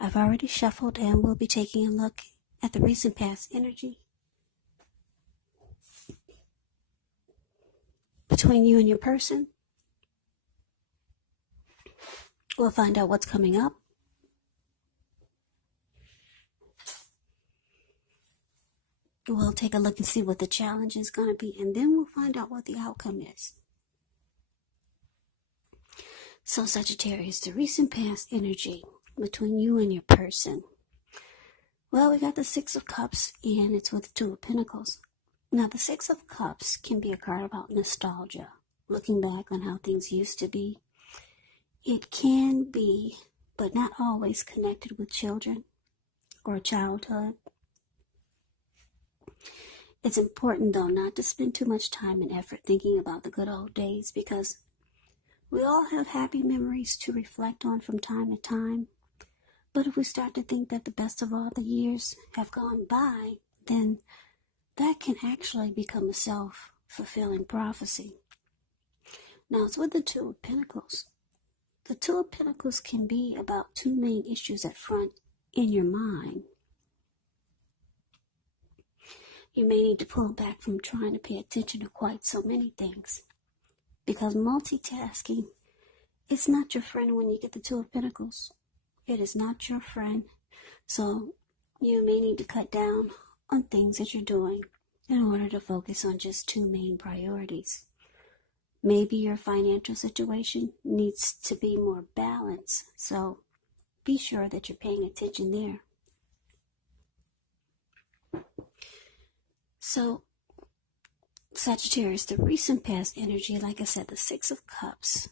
I've already shuffled and we'll be taking a look at the recent past energy between you and your person. We'll find out what's coming up. We'll take a look and see what the challenge is going to be, and then we'll find out what the outcome is. So Sagittarius, the recent past energy between you and your person. Well, we got the Six of Cups, and it's with the Two of Pentacles. Now, the Six of Cups can be a card about nostalgia, looking back on how things used to be. It can be, but not always, connected with children or childhood. It's important, though, not to spend too much time and effort thinking about the good old days, because we all have happy memories to reflect on from time to time. But if we start to think that the best of all the years have gone by, then that can actually become a self-fulfilling prophecy. Now, it's with the Two of Pentacles. The Two of Pentacles can be about two main issues at front in your mind. You may need to pull back from trying to pay attention to quite so many things, because multitasking is not your friend when you get the Two of Pentacles. It is not your friend. So you may need to cut down on things that you're doing in order to focus on just two main priorities. Maybe your financial situation needs to be more balanced, so be sure that you're paying attention there. So, Sagittarius, the recent past energy, like I said, the Six of Cups,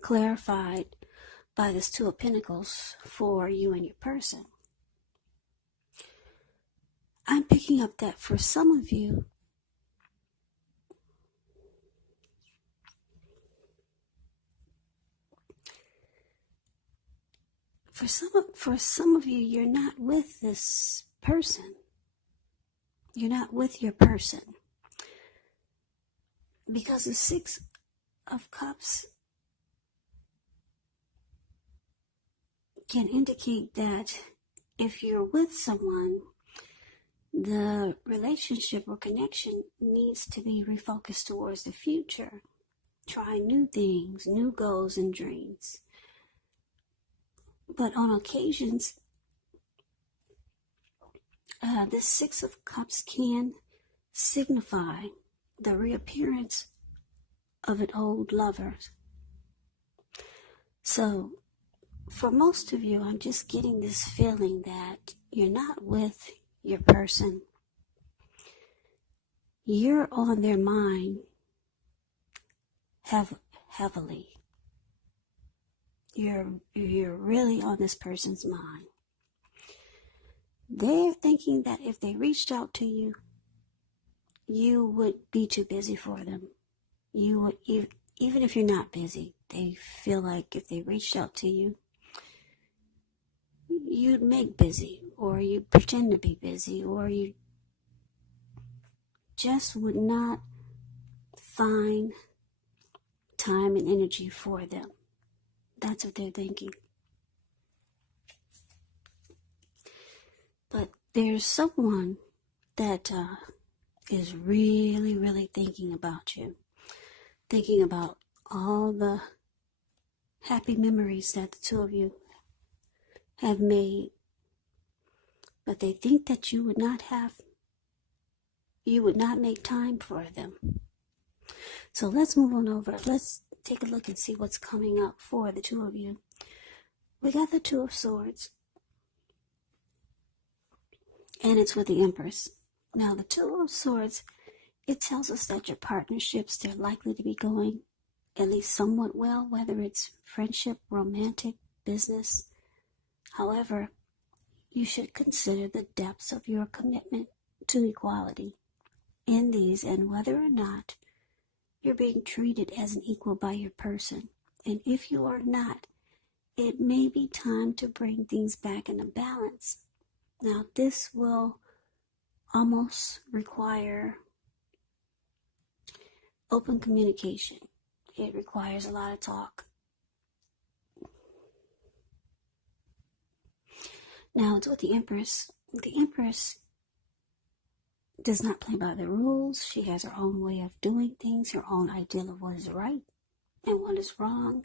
clarified by this Two of Pentacles for you and your person. I'm picking up that for some of you, for some of you, you're not with this person. You're not with your person. Because the Six of Cups can indicate that if you're with someone, the relationship or connection needs to be refocused towards the future. Try new things, new goals and dreams. But on occasions, this Six of Cups can signify the reappearance of an old lover. So, for most of you, I'm just getting this feeling that you're not with your person. You're on their mind heavily. You're really on this person's mind. They're thinking that if they reached out to you, you would be too busy for them. You would, even if you're not busy, they feel like if they reached out to you, you'd make busy, or you pretend to be busy, or you just would not find time and energy for them. That's what they're thinking. But there's someone that is really, really thinking about you. Thinking about all the happy memories that the two of you have made. But they think that you would not make time for them. So let's move on over. Let's take a look and see what's coming up for the two of you. We got the Two of Swords, and it's with the Empress. Now, the Two of Swords, it tells us that your partnerships, they're likely to be going at least somewhat well, whether it's friendship, romantic, business. However, you should consider the depths of your commitment to equality in these, and whether or not you're being treated as an equal by your person. And if you are not, it may be time to bring things back into balance. Now, this will almost require open communication. It requires a lot of talk. Now it's with the Empress. The Empress does not play by the rules. She has her own way of doing things, her own ideal of what is right and what is wrong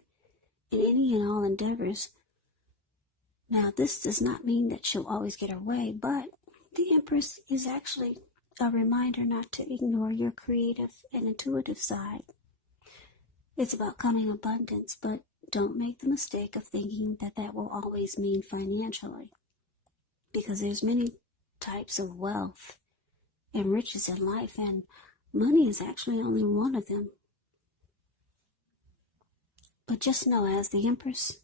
in any and all endeavors. Now, this does not mean that she'll always get her way, but the Empress is actually a reminder not to ignore your creative and intuitive side. It's about coming abundance, but don't make the mistake of thinking that that will always mean financially, because there's many types of wealth and riches in life, and money is actually only one of them. But just know, as the Empress,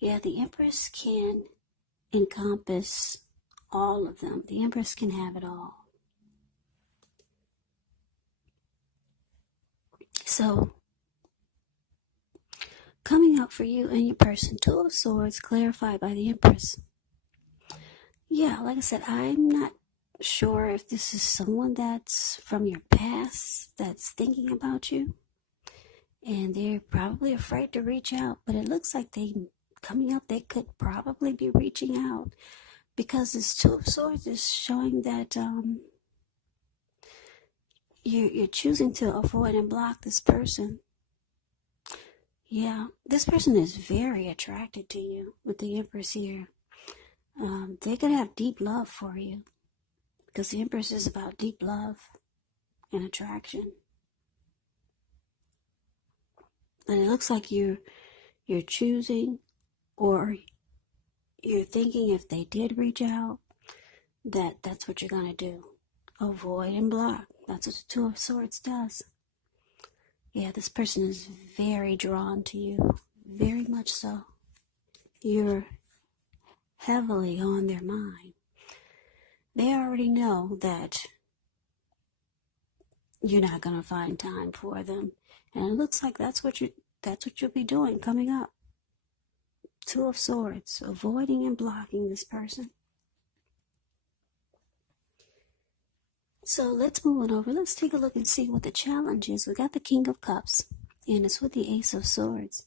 the Empress can encompass all of them. The Empress can have it all. So, coming up for you and your person, Two of Swords clarified by the Empress. Yeah, like I said, I'm not sure if this is someone that's from your past that's thinking about you, and they're probably afraid to reach out, but it looks like they could probably be reaching out, because this Two of Swords is showing that you're choosing to avoid and block this person. Yeah, this person is very attracted to you with the Empress here. They could have deep love for you, because the Empress is about deep love and attraction. And it looks like you're choosing, or you're thinking, if they did reach out, that's what you're going to do. Avoid and block. That's what the Two of Swords does. Yeah, this person is very drawn to you. Very much so. You're heavily on their mind. They already know that you're not going to find time for them. And it looks like that's what you'll be doing coming up. Two of Swords, avoiding and blocking this person. So let's move on over. Let's take a look and see what the challenge is. We got the King of Cups, and it's with the Ace of Swords.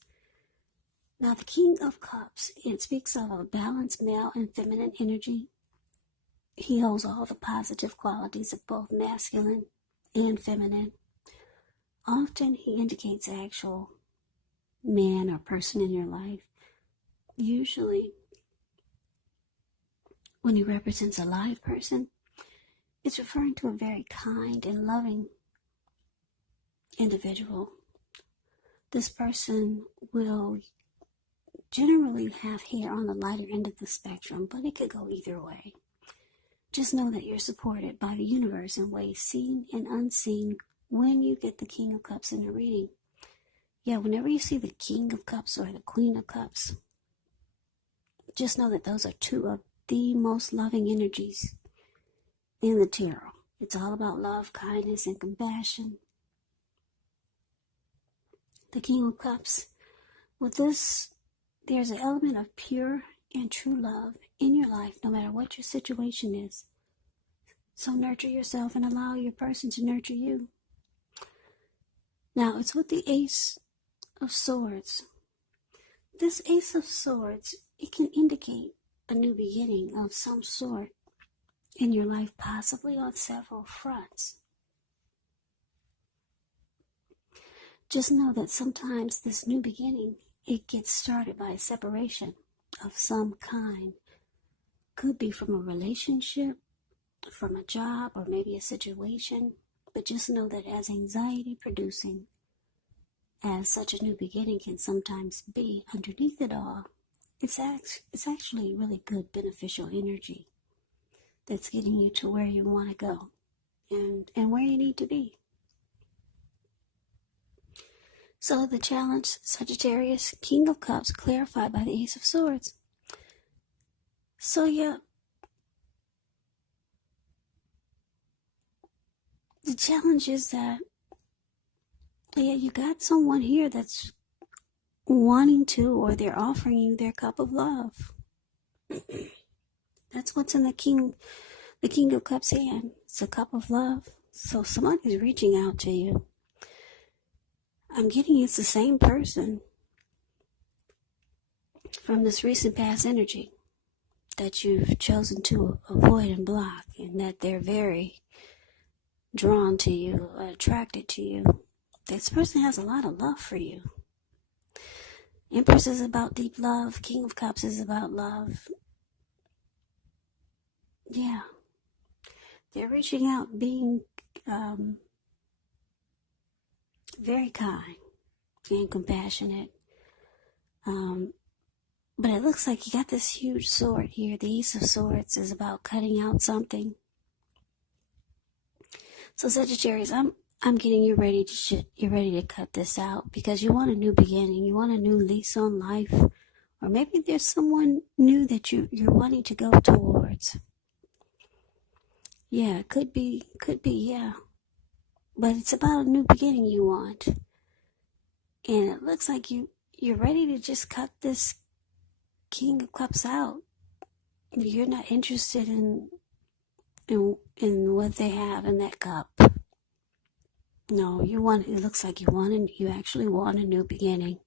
Now, the King of Cups, it speaks of a balanced male and feminine energy. He holds all the positive qualities of both masculine and feminine. Often he indicates an actual man or person in your life. Usually, when he represents a live person, it's referring to a very kind and loving individual. This person will generally have hair on the lighter end of the spectrum, but it could go either way. Just know that you're supported by the universe in ways seen and unseen when you get the King of Cups in a reading. Yeah, whenever you see the King of Cups or the Queen of Cups, just know that those are two of the most loving energies in the tarot. It's all about love, kindness, and compassion. The King of Cups, with this, there's an element of pure and true love in your life, no matter what your situation is. So nurture yourself and allow your person to nurture you. Now, it's with the Ace of Swords. This Ace of Swords, it can indicate a new beginning of some sort in your life, possibly on several fronts. Just know that sometimes this new beginning, it gets started by a separation of some kind. Could be from a relationship, from a job, or maybe a situation. But just know that as anxiety producing as such a new beginning can sometimes be, underneath it all, it's actually really good beneficial energy that's getting you to where you want to go and where you need to be. So the challenge, Sagittarius, King of Cups, clarified by the Ace of Swords. So yeah, the challenge is that, you got someone here that's wanting to, or they're offering you their cup of love. That's what's in the King of Cups hand. It's a cup of love. So somebody's reaching out to you. I'm getting it's the same person from this recent past energy. that you've chosen to avoid and block, and that they're very drawn to you, attracted to you. This person has a lot of love for you. Empress is about deep love. King of Cups is about love. Yeah. They're reaching out, being very kind and compassionate. But it looks like you got this huge sword here. The Ace of Swords is about cutting out something. So Sagittarius, I'm getting you ready to you're ready to cut this out because you want a new beginning. You want a new lease on life, or maybe there's someone new that you're wanting to go towards. Yeah, could be, yeah. But it's about a new beginning you want, and it looks like you're ready to just cut this King of Cups out. You're not interested in what they have in that cup. No, it looks like you actually want a new beginning.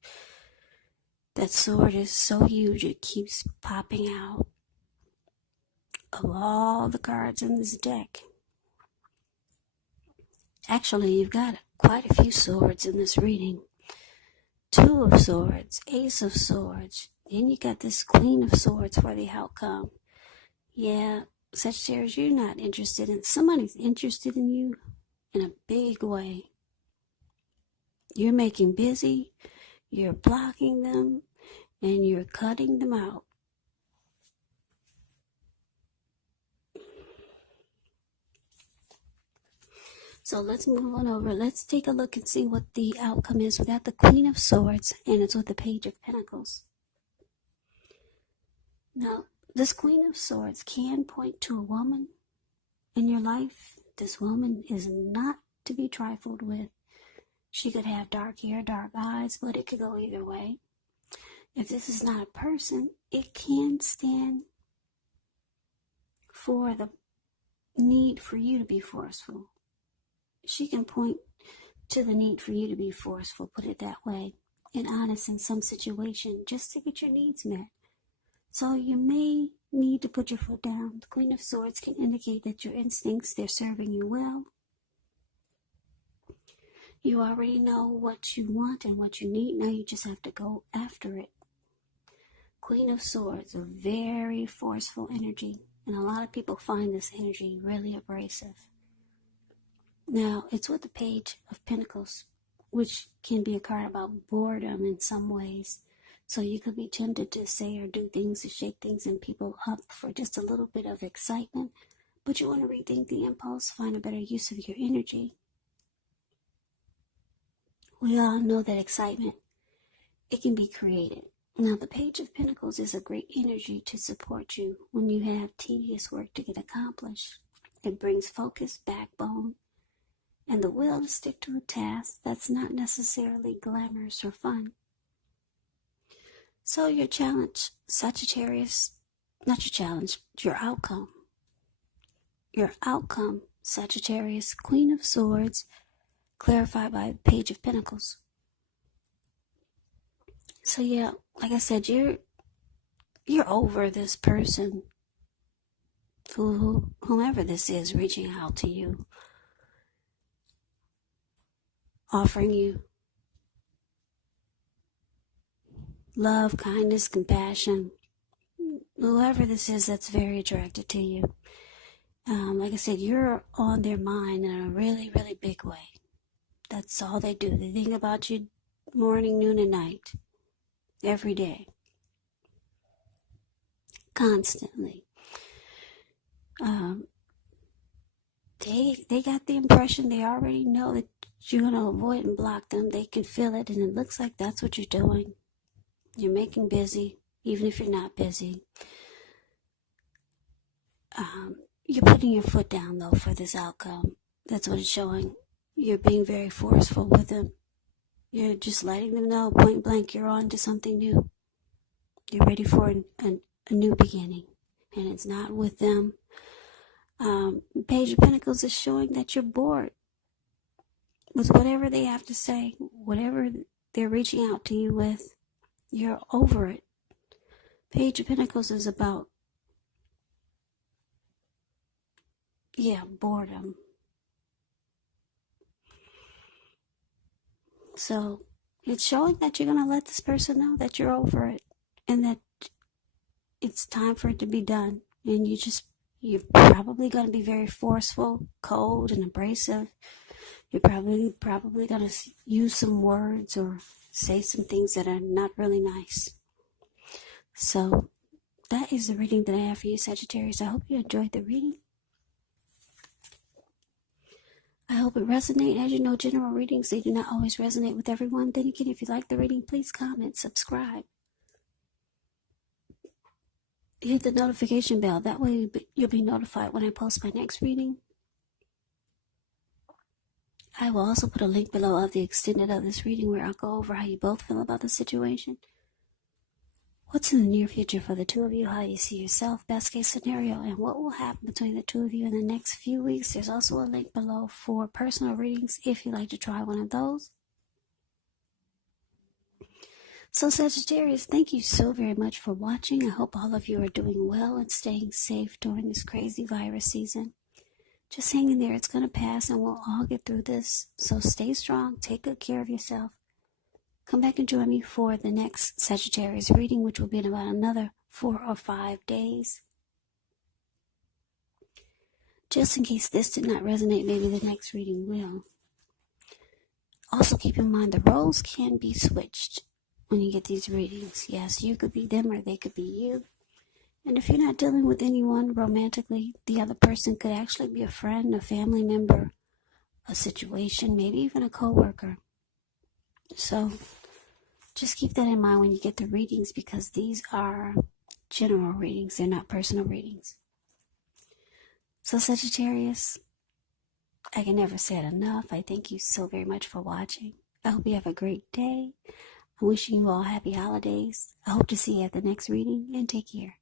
That sword is so huge, it keeps popping out of all the cards in this deck. Actually, you've got quite a few swords in this reading. Two of Swords, Ace of Swords, then you got this Queen of Swords for the outcome. Yeah, Sagittarius, you're not interested in, somebody's interested in you in a big way. You're making busy, you're blocking them, and you're cutting them out. So let's move on over. Let's take a look and see what the outcome is. We got the Queen of Swords, and it's with the Page of Pentacles. Now, this Queen of Swords can point to a woman in your life. This woman is not to be trifled with. She could have dark hair, dark eyes, but it could go either way. If this is not a person, it can stand for the need for you to be forceful. She can point to the need for you to be forceful, put it that way, and honest in some situation just to get your needs met. So you may need to put your foot down. The Queen of Swords can indicate that your instincts, they're serving you well. You already know what you want and what you need. Now you just have to go after it. Queen of Swords, a very forceful energy. And a lot of people find this energy really abrasive. Now, it's with the Page of Pentacles, which can be a card about boredom in some ways. So you could be tempted to say or do things to shake things and people up for just a little bit of excitement. But you want to rethink the impulse, find a better use of your energy. We all know that excitement, it can be created. Now, the Page of Pentacles is a great energy to support you when you have tedious work to get accomplished. It brings focus, backbone, and the will to stick to a task that's not necessarily glamorous or fun. So your challenge, Sagittarius, not your challenge, your outcome. Your outcome, Sagittarius, Queen of Swords, clarified by Page of Pentacles. So yeah, like I said, you're over this person, whomever this is, reaching out to you, offering you love, kindness, compassion. Whoever this is that's very attracted to you. Like I said, you're on their mind in a really, really big way. That's all they do. They think about you morning, noon, and night. Every day. Constantly. They got the impression, they already know that you're going to avoid and block them. They can feel it, and it looks like that's what you're doing. You're making busy, even if you're not busy. You're putting your foot down, though, for this outcome. That's what it's showing. You're being very forceful with them. You're just letting them know, point blank, you're on to something new. You're ready for a new beginning. And it's not with them. Page of Pentacles is showing that you're bored with whatever they have to say, whatever they're reaching out to you with. You're over it. Page of Pentacles is about boredom. So it's showing that you're going to let this person know that you're over it and that it's time for it to be done. And you're probably going to be very forceful, cold, and abrasive. You're probably going to use some words or say some things that are not really nice. So that is the reading that I have for you, Sagittarius. I hope you enjoyed the reading. I hope it resonates. As you know, general readings, they do not always resonate with everyone. Then again, if you like the reading, please comment, subscribe. Hit the notification bell. That way you'll be notified when I post my next reading. I will also put a link below of the extended of this reading where I'll go over how you both feel about the situation. What's in the near future for the two of you, how you see yourself, best case scenario, and what will happen between the two of you in the next few weeks. There's also a link below for personal readings if you'd like to try one of those. So Sagittarius, thank you so very much for watching. I hope all of you are doing well and staying safe during this crazy virus season. Just hang in there. It's going to pass and we'll all get through this. So stay strong. Take good care of yourself. Come back and join me for the next Sagittarius reading, which will be in about another 4 or 5 days. Just in case this did not resonate, maybe the next reading will. Also keep in mind the roles can be switched when you get these readings. Yes, you could be them or they could be you. And if you're not dealing with anyone romantically, the other person could actually be a friend, a family member, a situation, maybe even a coworker. So just keep that in mind when you get the readings, because these are general readings. They're not personal readings. So Sagittarius, I can never say it enough. I thank you so very much for watching. I hope you have a great day. I'm wishing you all happy holidays. I hope to see you at the next reading, and take care.